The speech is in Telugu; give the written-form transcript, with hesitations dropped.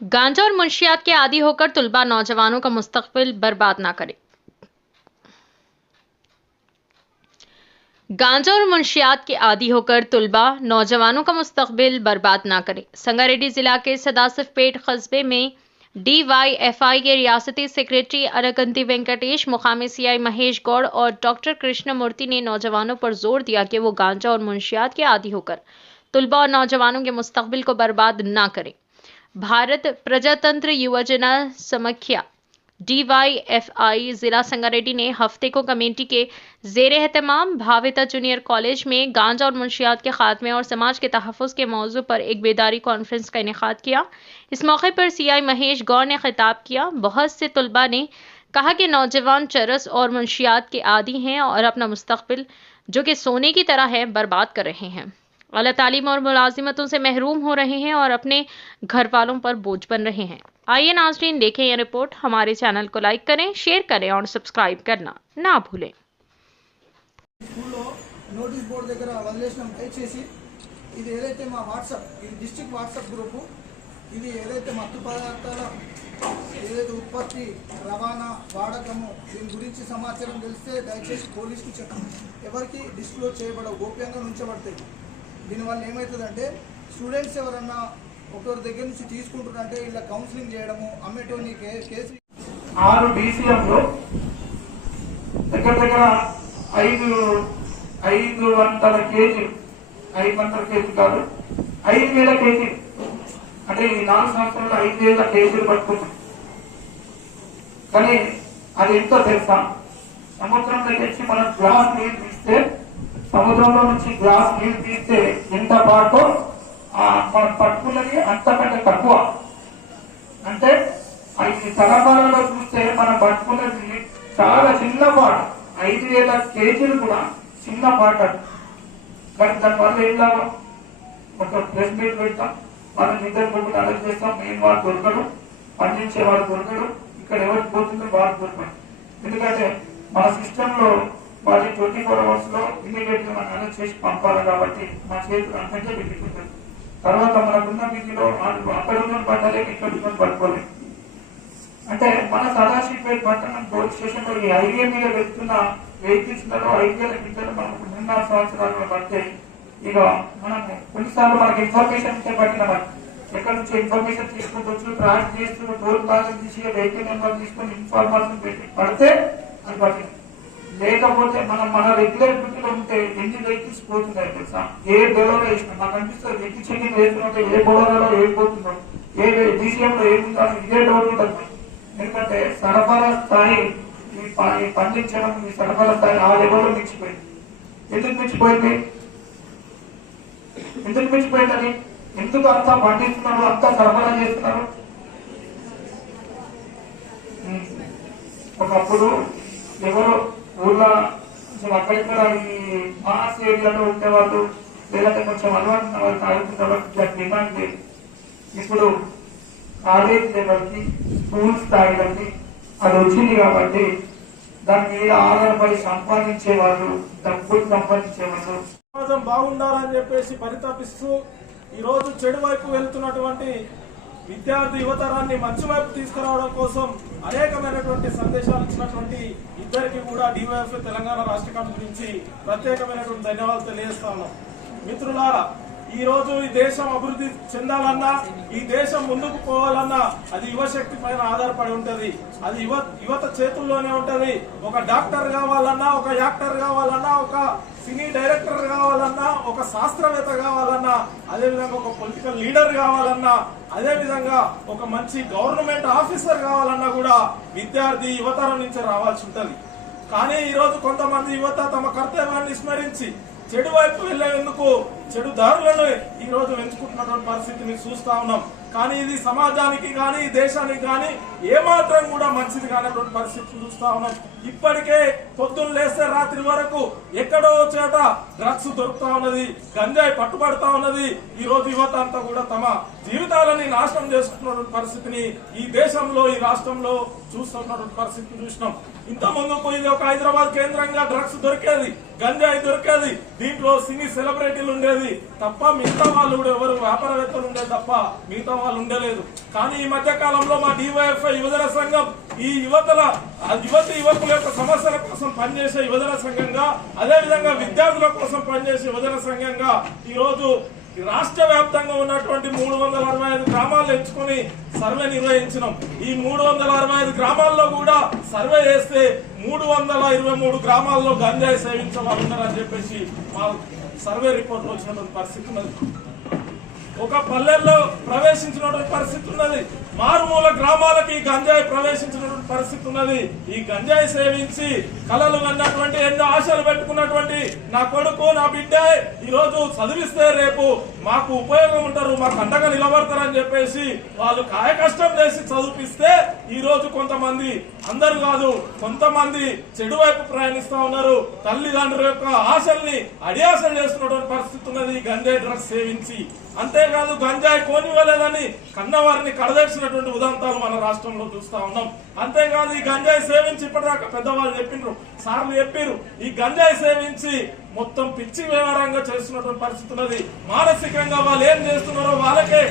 गांजा और मुंशियात के आदी होकर तुलबा नौजवानों का मुस्तकबिल बर्बाद ना करे। गांजा और मुंशियात के आदी होकर तुलबा नौजवानों का मुस्तकबिल बर्बाद ना करे। संगारेड्डी जिला के सदासिफपेट कस्बे में DYFI के रियासती सेक्रेटरी अरगंती वेंकटेश, मुकामी CI महेश गौड़ और डॉक्टर कृष्णमूर्ति ने नौजवानों पर जोर दिया कि वो गांजा और मुंशियात के आदी होकर तुलबा और नौजवानों के मुस्तकबिल को बर्बाद ना करें। भारत प्रजातंत्र युवजना समाख्या DYFI जिला संगारेड्डी ने हफ्ते को कमेटी के जेरे एहतमाम भाविता जूनियर कॉलेज में गांजा और मुंशियात के खात्मे और समाज के तहफ़्फ़ुज़ के मौजू पर एक बेदारी कॉन्फ्रेंस का इनेकाद किया। इस मौके पर CI महेश गौड़ ने खिताब किया। बहुत से तुलबा ने कहा कि नौजवान चरस और मुंशियात के आदी हैं और अपना मुस्तकबिल, जो कि सोने की तरह है, बर्बाद कर रहे हैं। आला तालीम और मुलाजिमतों से महरूम हो रहे हैं और अपने घर वालों पर बोझ बन रहे हैं। आइए नाज़रीन, देखें यह रिपोर्ट। हमारे चैनल को लाइक करें, शेयर करें और सब्सक्राइब करना ना भूलें। నోటీస్ బోర్డు దగ్గర వదిలేసినాం. దయచేసి ఇది ఏదైతే మా వాట్సాప్, ఇది డిస్ట్రిక్ట్ వాట్సాప్ గ్రూపు, ఇది ఏదైతే మత్తు పదార్థాల ఏదైతే ఉత్పత్తి, రవాణా, వాడకము, దీని గురించి సమాచారం తెలిస్తే దయచేసి పోలీసుకు చెప్పండి. ఎవరికి డిస్క్లోజ్ చేయబడవు, గోప్యంగా ఉంచబడతాయి. దీనివల్ల ఏమవుతుందంటే స్టూడెంట్స్ ఎవరన్నా ఒకరి దగ్గర నుంచి తీసుకుంటున్నారంటే ఇలా కౌన్సిలింగ్ చేయడము, అమ్మేటోని కేసు 6 DCMలో దగ్గర దగ్గర 500 కేజీలు, 500 కేజీలు కాదు, 5000 కేజీలు, అంటే ఈ 4 సంవత్సరాలు 5000 కేజీలు పట్టుకున్నాం. కానీ అది ఎంతో తెలుసా? సముద్రం దగ్గర మనం గ్లాస్ నీళ్ళు తీస్తే, సముద్రంలో నుంచి గ్లాస్ నీళ్ళు తీస్తే ఎంత పాటో మనం పట్టుకున్నది అంతకంటే తక్కువ. అంటే ఈ సరఫరాలో చూస్తే మనం పట్టుకున్నది చాలా చిన్న పాట, 5000 కేజీలు కూడా చిన్న పాట. కానీ దానివల్ల ఏం లాభం? ఒక ప్రెస్ మీట్ పెడతాం, మనం ఇద్దరు ముగ్గురు అరెస్ట్ చేస్తాం, మెయిన్ వాడు దొరకడు, పండించేవాడు దొరకడు, ఇక్కడ ఎవరికి పోతుందో వాడు దొరకడు. ఎందుకంటే మన సిస్టమ్ లో వాటి 24 hours లో ఇమీడియట్ గా మనం అరెస్ట్ చేసి పంపాలి. కాబట్టి మా చేతులు అంతకే పెట్టుకుంటుంది. తర్వాత మనకున్న బిజీలో అక్కడ ఉన్న పట్టాలే, ఇక్కడ ఉన్న పట్టుకోలేదు. అంటే మన సదాశివపేట పట్టణం పోలీస్ స్టేషన్ లో ఈ హైవే మీద వెళ్తున్న వెహికల్స్ లలో 5000 కిందలు మనకు 3-4 సంవత్సరాలు పడితే, ఇక మనం కొన్నిసార్లు మనకి ఇన్ఫర్మేషన్ ఉంటే పట్టిన ఎక్కడి నుంచి ఇన్ఫర్మేషన్ తీసుకుంటూ ట్రాక్ చేస్తూ టోల్ ప్లాజా తీసి వెహికల్ నెంబర్ తీసుకుని ఇన్ఫర్మేషన్ పెట్టి పడితే అది పట్టింది. లేకపోతే మనం మన రెగ్యులర్ డ్యూటీలో ఉంటే ఎన్ని వెహికల్స్ పోతున్నాయి తెలుసా? ఏ బెలోలో వేసినా నాకు అనిపిస్తుంది, వెహికల్ చెకింగ్ వేస్తుంటే ఏ బొలోలో ఏం పోతుందో, ఏ DCM లో ఏముందో ఇదే డౌట్ ఉంటుంది. ఎందుకంటే సరఫరా స్థాయి, ఈ పండించడం, ఈ సరఫరా స్థాయి ఆ లెవెల్లో మించిపోయింది. ఎందుకు మించిపోయింది? అది ఎందుకు అంతా పండిస్తున్నారు, అంతా సరఫరా చేస్తున్నారు? ఒకప్పుడు ఎవరో ఊళ్ళో కొంచెం అక్కడిక్కడ ఈ మాస్ ఏరియాలో ఉండేవాళ్ళు, లేదంటే కొంచెం అలవాటు వాళ్ళు తాగుతున్న వాళ్ళకి డిమాండ్ లేదు. ఇప్పుడు కాలేజ్ లెవెల్కి, స్కూల్ స్థాయిలకి అది వచ్చింది. కాబట్టి దాని మీద ఆధారపడి సంపాదించే వాళ్ళు, డబ్బులు సంపాదించే వాళ్ళు సమాజం బాగుండాలని చెప్పేసి పరితపిస్తూ ఈరోజు చెడు వైపు వెళ్తున్నటువంటి విద్యార్థి యువతరాన్ని మంచి వైపు తీసుకురావడం కోసం అనేకమైనటువంటి సందేశాలు ఇచ్చినటువంటి ఇద్దరికి కూడా DYFI తెలంగాణ రాష్ట్ర కమిటీ నుంచి ప్రత్యేకమైనటువంటి ధన్యవాదాలు తెలియజేస్తా ఉన్నాం. మిత్రులారా, ఈ రోజు ఈ దేశం అభివృద్ధి చెందాలన్నా, ఈ దేశం ముందుకు పోవాలన్నా అది యువశక్తి పైన ఆధారపడి ఉంటది. అది యువత చేతుల్లోనే ఉంటది. ఒక డాక్టర్ కావాలన్నా, ఒక యాక్టర్ కావాలన్నా, ఒక సినీ డైరెక్టర్ కావాలన్నా, ఒక శాస్త్రవేత్త కావాలన్నా, అదేవిధంగా ఒక పొలిటికల్ లీడర్ కావాలన్నా, అదేవిధంగా ఒక మంచి గవర్నమెంట్ ఆఫీసర్ కావాలన్నా కూడా విద్యార్థి యువతరం నుంచి రావాల్సి ఉంటది. కానీ ఈరోజు కొంతమంది యువత తమ కర్తవ్యాన్ని విస్మరించి చెడు వైపు వెళ్లేందుకు చెడు దారులను ఈ రోజు ఎంచుకుంటున్నటువంటి పరిస్థితిని చూస్తా ఉన్నాం. కానీ ఇది సమాజానికి కానీ, దేశానికి కానీ ఏమాత్రం కూడా మంచిది కానటువంటి పరిస్థితి చూస్తా ఉన్నాం. ఇప్పటికే పొద్దున్న లేస్తే రాత్రి వరకు ఎక్కడో చోట డ్రగ్స్ దొరుకుతా ఉన్నది, గంజాయి పట్టుబడతా ఉన్నది. ఈ రోజు యువత అంతా కూడా తమ జీవితాలని నాశనం చేసుకున్నటువంటి పరిస్థితిని ఈ దేశంలో ఈ రాష్ట్రంలో చూస్తున్నటువంటి పరిస్థితిని చూసినాం. ఇంత ముందుకు ఇది ఒక హైదరాబాద్ కేంద్రంగా డ్రగ్స్ దొరికేది, గంజాయి దొరికేది, దీంట్లో సినీ సెలబ్రిటీలు ఉండేది తప్ప మిగతా వాళ్ళు కూడా ఎవరు వ్యాపారవేత్తలు ఉండేది తప్ప మిగతా వాళ్ళు ఉండలేదు. కానీ ఈ మధ్య కాలంలో మా డివైఎఫ్ఐ యువజన సంఘం ఈ యువకుల యొక్క సమస్యల కోసం పనిచేసే యువజన సంఘంగా, అదేవిధంగా విద్యార్థుల కోసం పనిచేసే యువజన సంఘంగా ఈ రోజు రాష్ట్ర వ్యాప్తంగా ఉన్నటువంటి 365 గ్రామాలు ఎంచుకొని సర్వే నిర్వహించినాం. ఈ 365 గ్రామాల్లో కూడా సర్వే చేస్తే 323 గ్రామాల్లో గంజాయి సేవించే వాళ్ళు ఉన్నారని చెప్పేసి మా సర్వే రిపోర్ట్ వచ్చినటువంటి పరిస్థితి ఉన్నది. ఒక పల్లెల్లో ప్రవేశించినటువంటి పరిస్థితి ఉన్నది, మారుమూల గ్రామాలకి గంజాయి ప్రవేశించినటువంటి పరిస్థితి ఉన్నది. ఈ గంజాయి సేవించి కలలు కన్నటువంటి ఎన్నో ఆశలు పెట్టుకున్నటువంటి నా కొడుకు నా బిడ్డ ఈ రోజు చదివిస్తే రేపు మాకు ఉపయోగం ఉంటారు, మాకు అండగా నిలబడతారని చెప్పేసి వాళ్ళు కాయ కష్టం చేసి చదివిస్తే ఈ రోజు కొంతమంది, అందరు కాదు కొంతమంది చెడు వైపు ప్రయాణిస్తా ఉన్నారు. తల్లిదండ్రుల యొక్క ఆశల్ని అడియాసలు చేస్తున్నటువంటి పరిస్థితి ఉన్నది గంజాయి డ్రగ్స్ సేవించి. అంతేకాదు గంజాయి కోనివ్వలేదని కన్నవారిని కడదర్చినటువంటి ఉదాంతాలు మన రాష్ట్రంలో చూస్తా ఉన్నాం. అంతేకాదు ఈ గంజాయి సేవించి ఇప్పటిదాకా పెద్దవాళ్ళు చెప్పిండ్రు, సార్లు చెప్పారు, ఈ గంజాయి సేవించి మొత్తం పిచ్చి వ్యవహారంగా చేస్తున్నటువంటి పరిస్థితి ఉన్నది. మానసికంగా వాళ్ళు ఏం చేస్తున్నారో వాళ్ళకే